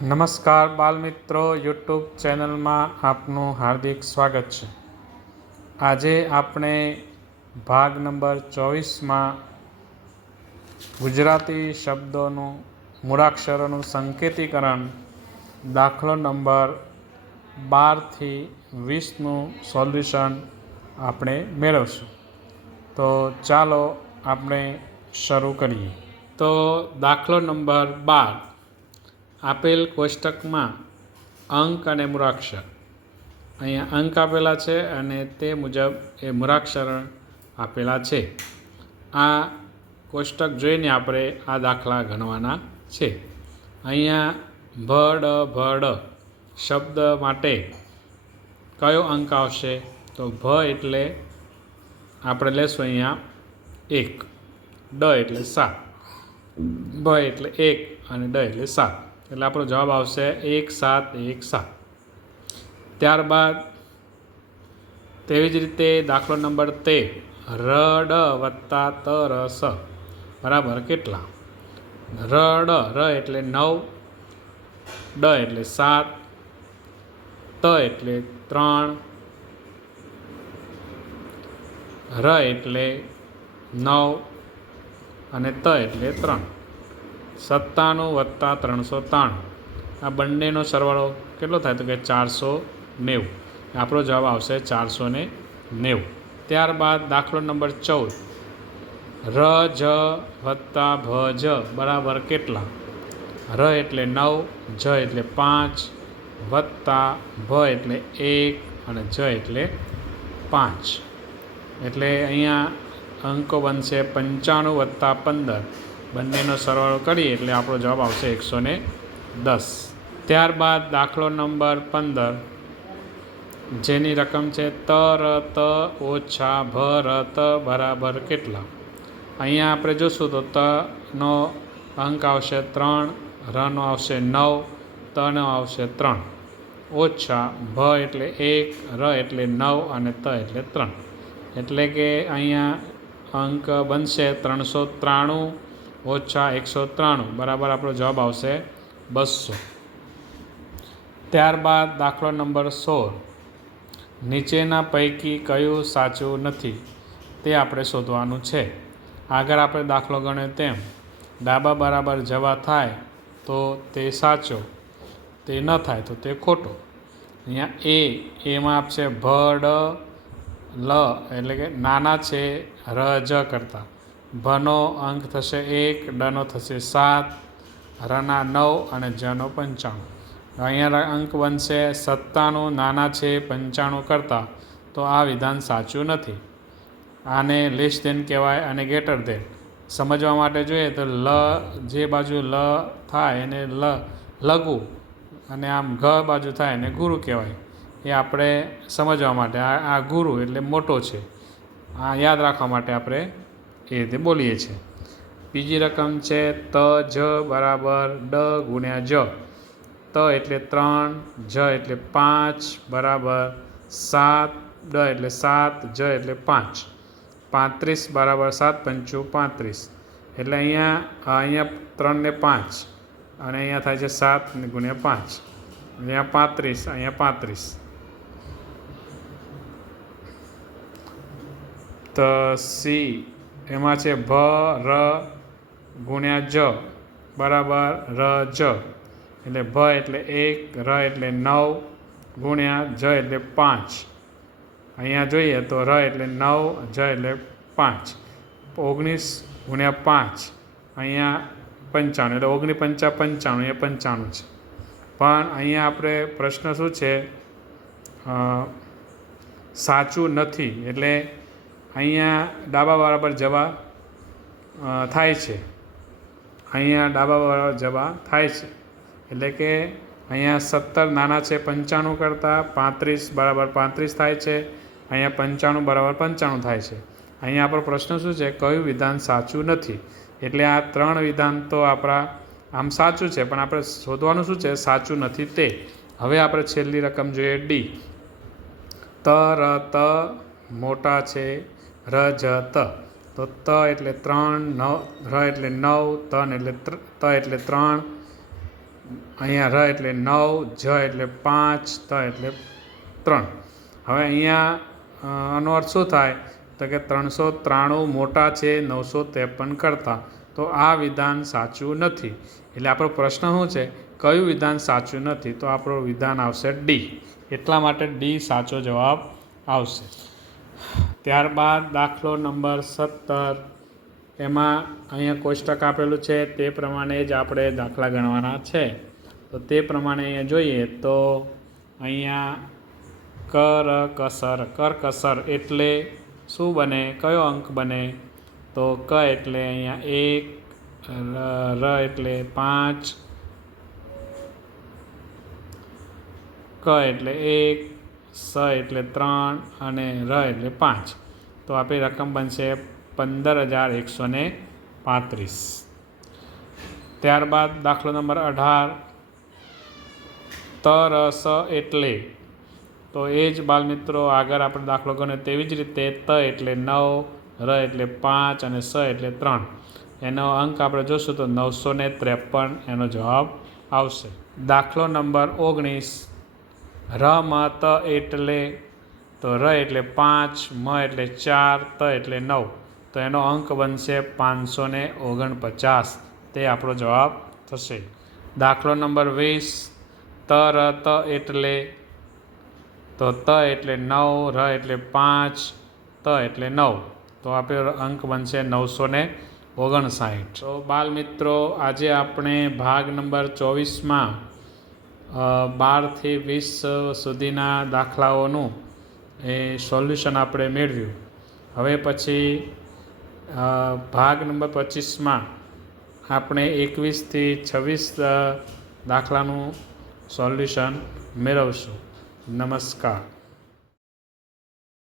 નમસ્કાર બાલમિત્રો, યુટ્યુબ ચેનલમાં આપનું હાર્દિક સ્વાગત છે. આજે આપણે ભાગ નંબર 24માં ગુજરાતી શબ્દોનું મૂળાક્ષરોનું સંકેતીકરણ દાખલો નંબર 12થી 20નું સોલ્યુશન આપણે મેળવશું. તો ચાલો આપણે શરૂ કરીએ. તો દાખલો નંબર 12, આપેલ કોષ્ટકમાં અંક અને મૂળાક્ષર. અહીંયા અંક આપેલા છે અને તે મુજબ એ મૂળાક્ષર આપેલા છે. આ કોષ્ટક જોઈને આપણે આ દાખલા ગણવાના છે. અહીંયા ભડ શબ્દ માટે કયો અંક આવશે? તો ભ એટલે આપણે લેશું અહીંયા 1, ડ એટલે 7, ભ એટલે 1 અને ડ એટલે 7. એટલે આપણો જવાબ આવશે 1 7 1 7. ત્યારબાદ તેવી જ રીતે દાખલો નંબર 13, રડ વત્તા તરસ બરાબર કેટલા? ર એટલે 9, ડ એટલે 7, ત એટલે 3, ર એટલે 9 અને ત એટલે 3. 97 વત્તા 393, આ બંનેનો સરવાળો કેટલો થાય? તો કે 490. આપણો જવાબ આવશે 490. ત્યારબાદ દાખલો નંબર 14, રજ વત્તા ભજ બરાબર કેટલા? ર એટલે 9, જ એટલે 5, વત્તા ભ એટલે 1 અને જ એટલે 5. એટલે અહીંયા અંકો બનશે 95 વત્તા 15. બંનેનો સરવાળો કરીએ એટલે આપણો જવાબ આવશે 110. ત્યારબાદ દાખલો નંબર 15, જેની રકમ છે તરત ઓછા ભરત બરાબર કેટલા? અહીંયા આપણે જોશું તો તનો અંક આવશે 3, રનો આવશે 9, તનો આવશે 3, ઓછા ભ એટલે 1, ર એટલે 9 અને ત એટલે 3. એટલે કે અહીંયા અંક બનશે 393 ઓછા 193 બરાબર આપણો જવાબ આવશે 200. ત્યારબાદ દાખલો નંબર 16, નીચેના પૈકી કયું સાચું નથી તે આપણે શોધવાનું છે. આગળ આપણે દાખલો ગણ્યો તેમ ડાબા બરાબર જવા થાય તો તે સાચો, તે ન થાય તો તે ખોટો. અહીંયા એમાં આપશે ભડ લ એટલે કે નાના છે ર જ કરતાં. ભનો અંક થશે 1, ડનો થશે 7, રના 9 અને જનો 95. અહીંયા અંક બનશે 97 નાના છે 95 કરતાં. તો આ વિધાન સાચું નથી. આને લેસ ધેન કહેવાય અને ગેટર ધેન. સમજવા માટે જોઈએ તો લ જે બાજુ લ થાય એને લઘુ અને આમ ઘ બાજુ થાય એને ગુરુ કહેવાય. એ આપણે સમજવા માટે આ ગુરુ એટલે મોટો છે, આ યાદ રાખવા માટે આપણે એ રીતે બોલીએ છીએ. બીજી રકમ છે ત જ બરાબર ડ ગુણ્યા જ. ત એટલે 3, જ એટલે 5 બરાબર 7, ડ એટલે 7, જ એટલે 5. 35 બરાબર 7 પંચું 35. એટલે અહીંયા 3 ને 5 અને અહીંયા થાય છે 7 ગુણ્યા 5. અહીંયા 35, અહીંયા 35. તો સી એમાં છે ભ ર ગુણ્યા જ બરાબર ર જ. એટલે ભ એટલે 1, ર એટલે 9 ગુણ્યા જ એટલે 5. અહીંયા જોઈએ તો ર એટલે 9, જ એટલે 5. 19 ગુણ્યા 5 અહીંયા 95. એટલે 19 5 95, અહીંયા 95 છે. પણ અહીંયા આપણે પ્રશ્ન શું છે? સાચું નથી. એટલે અહીંયા ડાબા બરાબર જવા થાય છે. અહીંયા ડાબા બરાબર જવા થાય છે. એટલે કે અહીંયા 17 નાના છે 95 કરતાં, 35 બરાબર 35 થાય છે, અહીંયા 95 બરાબર 95 થાય છે. અહીંયા આપણો પ્રશ્ન શું છે? કયું વિધાન સાચું નથી? એટલે આ 3 વિધાન તો આપણા આમ સાચું છે, પણ આપણે શોધવાનું શું છે? સાચું નથી તે. હવે આપણે છેલ્લી રકમ જોઈએ ડી. તરત મોટા છે ર જ ત. તો ત એટલે 3, ર એટલે 9, ત એટલે 3, અહીંયા ર એટલે 9, જ એટલે 5, ત એટલે 3. હવે અહીંયા આનો અર્થ શું થાય તો કે 393 મોટા છે 953 કરતાં, તો આ વિધાન સાચું નથી. એટલે આપણો પ્રશ્ન શું છે, કયું વિધાન સાચું નથી? તો આપણું વિધાન આવશે ડી. એટલા માટે ડી સાચો જવાબ આવશે. ત્યારબાદ દાખલો નંબર 17, એમાં અહીંયા કોષ્ટક આપેલું છે તે પ્રમાણે જ આપણે દાખલા ગણવાના છે. તો તે પ્રમાણે અહીંયા જોઈએ તો અહીંયા કરકસર એટલે શું બને, કયો અંક બને? તો ક એટલે અહીંયા 1, ર એટલે 5, ક એટલે 1, સ એટલે 3 અને ર એટલે 5. તો આપણી રકમ બનશે 15,135. ત્યારબાદ દાખલો નંબર 18, તરસ એટલે, તો એ જ બાલમિત્રો આગળ આપણે દાખલો ગણ્યો તેવી જ રીતે ત એટલે 9, ર એટલે 5 અને સ એટલે 3. એનો અંક આપણે જોશું તો 953 એનો જવાબ આવશે. દાખલો નંબર 19, રમાં ત એટલે, તો ર એટલે 5, મ એટલે 4, ત એટલે 9. તો એનો અંક બનશે 549. તે આપણો જવાબ થશે. દાખલો નંબર 20, તરત એટલે, તો ત એટલે 9, ર એટલે 5, ત એટલે 9. તો આપણો અંક બનશે 959. તો બાલ મિત્રો, આજે આપણે ભાગ નંબર 24માં 12 થી 20 સુધીના દાખલાઓનું એ સોલ્યુશન આપણે મેળવ્યું. હવે પછી ભાગ નંબર 25માં આપણે 21 થી 26 દાખલાનું સોલ્યુશન મેળવશું. નમસ્કાર.